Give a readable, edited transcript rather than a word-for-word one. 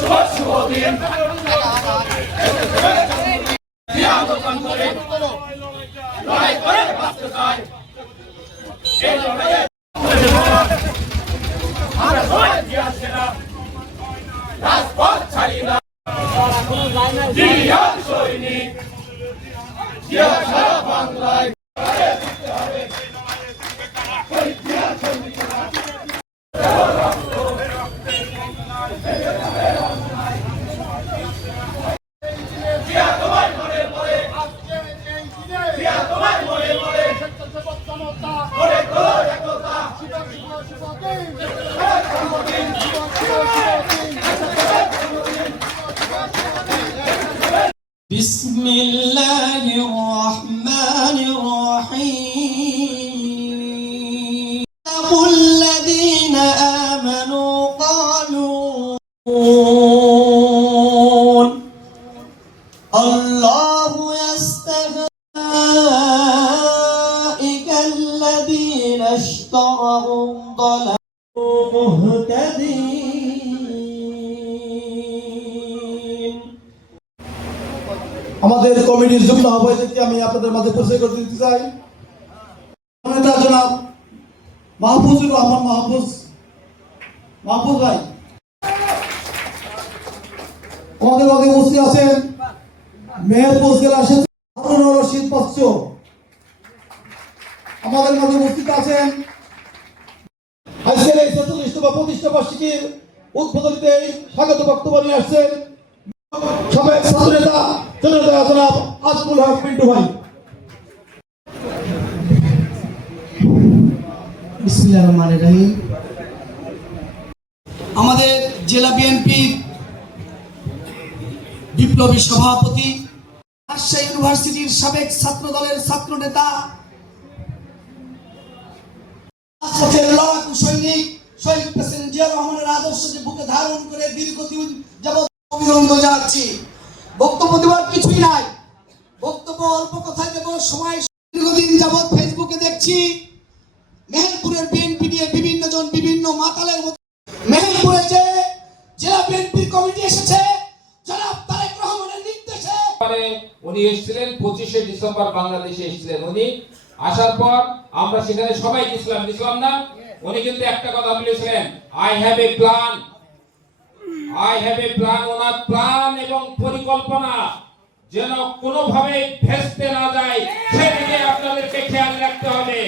শুভ দিন আন্দোলন করে লড়াই করে বাঁচতে চাই এই লড়াইয়ে আমরা সবাই জিয়াছেনা রাজপথ ছাড়ি না জিয়া সৈনিক জিয়া সারা বাংলায় بسم الله الرحمن الرحيم الذين آمنوا قالوا الله يستهزئ الذين اشتروا الضلالة مهتدين আমাদের কমিটির যুগ্ম আহ্বায়ককে আমি আপনাদের মাঝে পরিচয় করে দিতে চাই। জনাব মাহফুজুর রহমান মাহফুজ ভাই আমাদের মাঝে উপস্থিত আছেন। মেহেরপুর জেলা হারুন রশিদ বচ্চ আমাদের মাঝে উপস্থিত আছেন। আজকের এই ৪৬তম প্রতিষ্ঠা বার্ষিকীর উদ্বোধনীতে স্বাগত বক্তব্য নিয়ে আসছেন সাবেক ছাত্র নেতা জনাব আজমুল হক পিন্টু ভাই। বিসমিল্লাহির রহমানির রহিম। আমাদের জেলা বিএনপি বিপ্লবী সভাপতি, রাজশাহী ইউনিভার্সিটির সাবেক ছাত্র দলের ছাত্র নেতা, লড়াকু সৈনিক শহীদ প্রেসিডেন্ট জিয়া রহমানের আদর্শকে বুকে ধারণ করে দীর্ঘদিন যাবৎ অভিনন্দন জানাচ্ছি। বক্তব্য দেওয়ার কিছুই নাই, বক্তব্য অল্প কথায় দেব। সময় দীর্ঘদিন যাবৎ ফেসবুকে দেখছি মেহেরপুরের বিএনপি নিয়ে বিভিন্ন জন বিভিন্ন মাতালের মতো। মেহেরপুরে যে জেলা বিএনপির কমিটি এসেছে জনাব তারেক রহমানের নির্দেশে উনি এসেছিলেন 25শে ডিসেম্বর বাংলাদেশে এসেছিলেন। উনি আসার পর আমরা সেখানে সবাই ইসলাম না, উনি কিন্তু একটা কথা বলেছিলেন, I have a plan. Owner plan এবং পরিকল্পনা যেন কোনোভাবে ভেস্তে না যায় সেদিকে আপনাদেরকে খেয়াল রাখতে হবে।